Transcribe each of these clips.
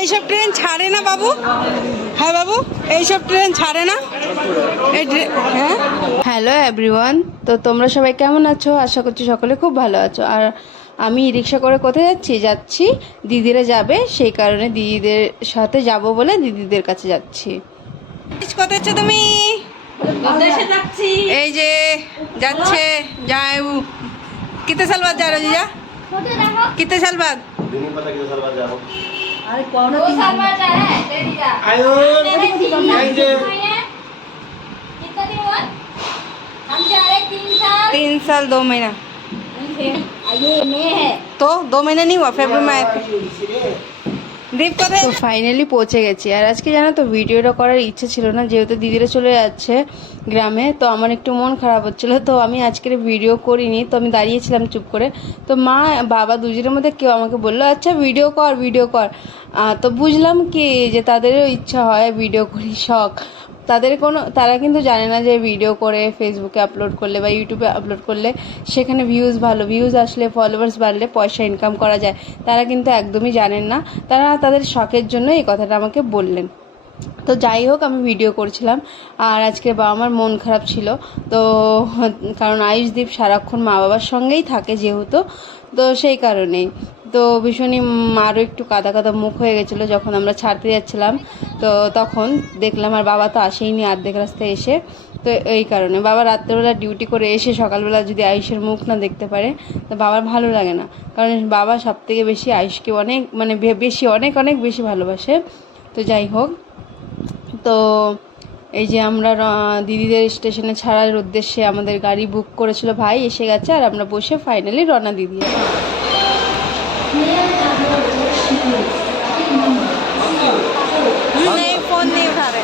এইসব ট্রেন ছাড়ে না বাবু? হ্যাঁ বাবু এইসব ট্রেন ছাড়ে না? এই হ্যাঁ? হ্যালো এভরিওয়ান তো তোমরা সবাই কেমন আছো? আশা করছি সকলে খুব ভালো আছো। আর আমি রিক্সা করে কোথায় যাচ্ছি? যাচ্ছি দিদিরা যাবে সেই কারণে দিদিদের সাথে যাব বলে দিদিদের কাছে যাচ্ছি। কোথায় যাচ্ছ তুমি? এই যে যাচ্ছে যাই কিতে সাল বাদ যা রো कितने साल बाद? तीन साल दो महीना। ये है। तो दो महीने नहीं हुआ फेबर में आए তো ফাইনালি পৌঁছে গেছি। আর আজকে জানো তো ভিডিওটা করার ইচ্ছে ছিল না, যেহেতু দিদিরা চলে যাচ্ছে গ্রামে, তো আমার একটু মন খারাপ হচ্ছিল, তো আমি আজকের ভিডিও করিনি, তো আমি দাঁড়িয়েছিলাম চুপ করে। তো মা, বাবা দুজনের মধ্যে কেউ আমাকে বলল আচ্ছা ভিডিও কর ভিডিও কর। তো বুঝলাম কি, যে তাদেরও ইচ্ছা হয় ভিডিও করি, শখ। তাদের কোনো, তারা কিন্তু জানে না যে ভিডিও করে ফেসবুকে আপলোড করলে বা ইউটিউবে আপলোড করলে সেখানে ভিউজ ভালো ভিউজ আসলে ফলোয়ার্স বাড়লে পয়সা ইনকাম করা যায়। তারা কিন্তু একদমই জানেন না। তারা তাদের শখের জন্য এই কথাটা আমাকে বললেন। তো যাই হোক, আমি ভিডিও করছিলাম। আর আজকে বাবা মার মন খারাপ ছিল। তো কারণ আয়ুষদীপ সারাক্ষণ মা বাবার সঙ্গেই থাকে যেহেতু। তো সেই কারণেই। তো ভীষণই মারও একটু কাদা কাদা মুখ হয়ে গেছিল যখন আমরা ছাড়তে যাচ্ছিলাম। তো তখন দেখলাম আর বাবা তো আসেইনি অর্ধেক রাস্তায় এসে। তো এই কারণে বাবা রাত্রেবেলা ডিউটি করে এসে সকালবেলা যদি আয়ুষের মুখ না দেখতে পারে, তো বাবার ভালো লাগে না। কারণ বাবা সব থেকে বেশি আয়ুষকে অনেক মানে বেশি, অনেক অনেক বেশি ভালোবাসে। তো যাই হোক, তো এই যে আমরা দিদিদের স্টেশনে ছাড়ার উদ্দেশ্যে আমাদের গাড়ি বুক করেছিল ভাই, এসে গেছে আর আমরা বসে ফাইনালি রওনা দিয়ে Remain for neutral.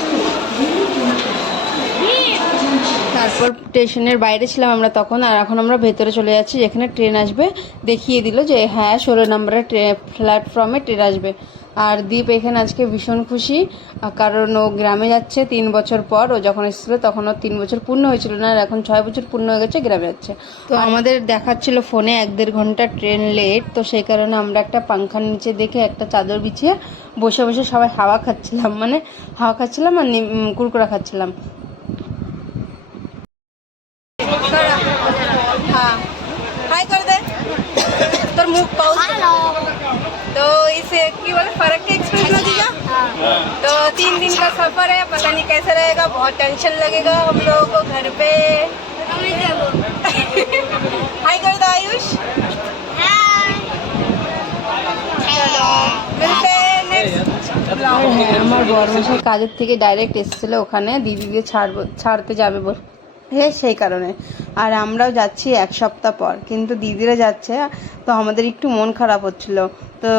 তারপর স্টেশনের বাইরে ছিলাম আমরা তখন, আর এখন আমরা ভেতরে চলে যাচ্ছি, যেখানে ট্রেন আসবে। দেখিয়ে দিল যে হ্যাঁ ষোলো নম্বরের প্ল্যাটফর্মে ট্রেন আসবে। আর দীপ এখানে আজকে ভীষণ খুশি। কারণ ও গ্রামে যাচ্ছে তিন বছর পর, ও যখন এসেছিল তখন ওর তিন বছর পূর্ণ হয়েছিল না, আর এখন ছয় বছর পূর্ণ হয়ে গেছে, গ্রামে যাচ্ছে। তো আমাদের দেখাচ্ছিল ফোনে এক দেড় ঘণ্টা ট্রেন লেট তো সেই কারণে আমরা একটা পাংখার নিচে দেখে একটা চাদর বিছিয়ে বসে বসে সবাই হাওয়া খাচ্ছিলাম। মানে হাওয়া খাচ্ছিলাম আর কুরকুরা খাচ্ছিলাম। हाय कर दे তোর মুখ পাউস हेलो तो इसे की बोले फर्क के एक्सप्रेस ना दीजा तो तीन दिन का सफर है पता नहीं कैसे रहेगा बहुत टेंशन लगेगा हम लोगों को घर पे हाय कर दो आयुष चलो मिलते हैं नेक्स्ट আর হ্যাঁ আমার বরমশাই কাজের থেকে ডাইরেক্ট এসেছিল ওখানে দিদিকে ছাড়বো ছাড়তে যাবে বলে হ্যাঁ সেই কারণে। আর আমরাও যাচ্ছি এক সপ্তাহ পর। কিন্তু দিদিরা যাচ্ছে, তো আমাদের একটু মন খারাপ হচ্ছিল। তো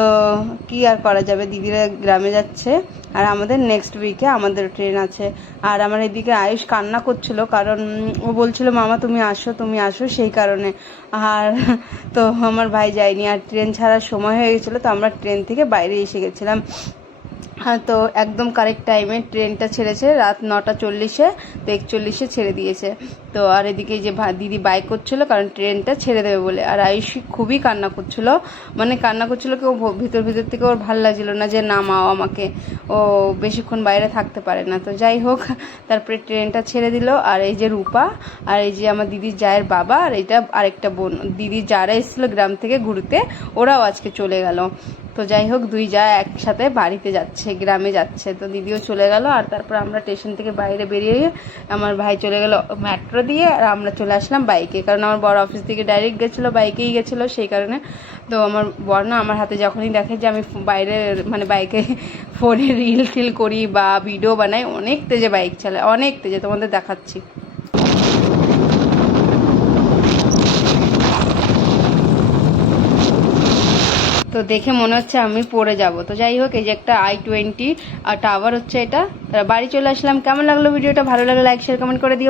কি আর করা যাবে? দিদিরা গ্রামে যাচ্ছে, আর আমাদের নেক্সট উইকে আমাদের ট্রেন আছে। আর আমার এদিকে আয়ুষ কান্না করছিল, কারণ ও বলছিল, মামা, তুমি আসো তুমি আসো, সেই কারণে। আর তো আমার ভাই যায়নি, আর ট্রেন ছাড়ার সময় হয়ে গেছিল, তো আমরা ট্রেন থেকে বাইরে এসে গেছিলাম। তো একদম কারেক্ট টাইমে ট্রেনটা ছেড়েছে, রাত নটা চল্লিশে, তো একচল্লিশে ছেড়ে দিয়েছে। তো আর এদিকে যে দিদি বাইক করছিল, কারণ ট্রেনটা ছেড়ে দেবে বলে। আর আয়ুষি খুবই কান্না করছিল। মানে কান্না করছিল কি, ও ভিতর ভিতর থেকে ওর ভালো লাগছিল না যে নামাও আমাকে, ও বেশিক্ষণ বাইরে থাকতে পারে না। তো যাই হোক, তারপরে ট্রেনটা ছেড়ে দিল। আর এই যে রূপা, আর এই যে আমার দিদির জায়ের বাবা, আর এটা আরেকটা বোন। দিদির যারা এসেছিল গ্রাম থেকে ঘুরতে, ওরাও আজকে চলে গেল। তো যাই হোক, দুই যা একসাথে বাড়িতে যাচ্ছে, গ্রামে যাচ্ছে। তো দিদিও চলে গেল, আর তারপর আমরা স্টেশন থেকে বাইরে বেরিয়ে আমার ভাই চলে গেল মেট্রো দিয়ে, আর আমরা চলে আসলাম বাইকে কারণ আমার বড় অফিস থেকে ডাইরেক্ট গেছিল বাইকেই গেছিল সেই কারণে। তো আমার বর না আমার হাতে যখনই দেখে যে আমি বাইরে মানে বাইকে ফোনে রিল টিল করি বা ভিডিও বানাই, অনেক তেজে বাইক চালায়, অনেক তেজে তোমাদের দেখাচ্ছি। দেখে মনে হচ্ছে আমি পড়ে যাব। তো যাই হোক, এই যে একটা আই টোয়েন্টি আর টাওয়ার হচ্ছে এটা। বাড়ি চলে আসলাম। কেমন লাগল ভিডিওটা? ভালো লাগলে লাইক শেয়ার কমেন্ট করে দিও।